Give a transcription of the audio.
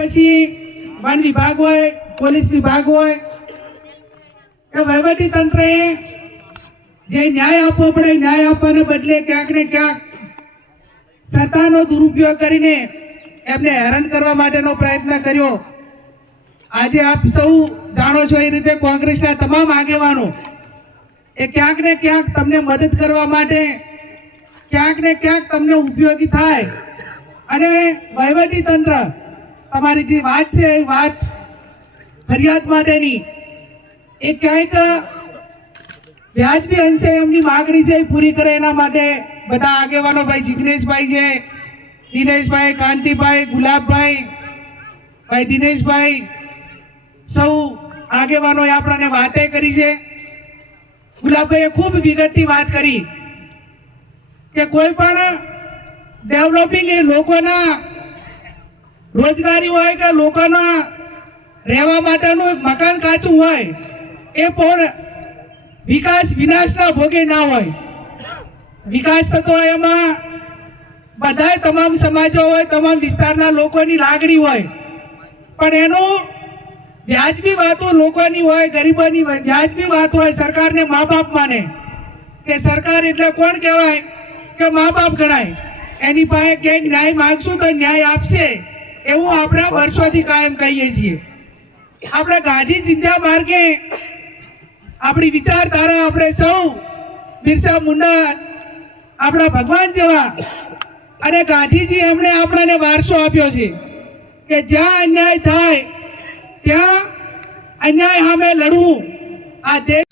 પછી વન વિભાગ હોય, પોલીસ વિભાગ હોય કે વહીવટી તંત્રએ જે ન્યાય આપવો પડે ન્યાય આપવાને બદલે ક્યાંક ને ક્યાંક સત્તાનો દુરુપયોગ કરીને એમને હેરાન કરવા માટેનો પ્રયત્ન કર્યો। આજે આપ સૌ જાણો છો એ રીતે કોંગ્રેસના તમામ આગેવાનો એ ક્યાંક ને ક્યાંક તમને મદદ કરવા માટે, ક્યાંક ને ક્યાંક તમને ઉપયોગી થાય અને વહીવટી તંત્ર તમારી જે વાત છે એ વાત ફરિયાદ માટેની એ ક્યાંક વ્યાજબી અંશે એમની માગણી છે એ પૂરી કરે એના માટે બધા આગેવાનો ભાઈ જિગ્નેશભાઈ છે, દિનેશભાઈ, કાંતિભાઈ, ગુલાબભાઈ, ભાઈ દિનેશભાઈ, સૌ આગેવાનોએ આપણને વાતે કરી છે। ગુલાબભાઈએ ખૂબ વિગતથી વાત કરી કે કોઈ પણ ડેવલપિંગ એ લોકોના રોજગારી હોય કે લોકોના રહેવા માટેનું એક મકાન કાચું હોય એ પણ વિકાસ વિનાશના ભોગે ના હોય। વિકાસ થતો હોય એમાં બધાય તમામ સમાજો હોય, તમામ વિસ્તારના લોકોની લાગણી હોય, પણ એનું વ્યાજબી વાતો લોકોની હોય, ગરીબોની વ્યાજબી વાત હોય। સરકારને મા બાપ માને કે સરકાર એટલે કોણ કહેવાય કે મા બાપ ગણાય। એની પાસે ક્યાંક ન્યાય માગશું તો ન્યાય આપશે એવું આપણે વર્ષોથી કાયમ કહીએ છીએ। આપણે ગાંધી ચિંધ્યા માર્ગે આપણી વિચારધારા આપણે સૌ બિરસા મુંડા આપણા ભગવાન જેવા અને ગાંધીજી એમણે આપણને વારસો આપ્યો છે કે જ્યાં અન્યાય થાય ત્યાં અન્યાય સામે લડવું। આ દેશ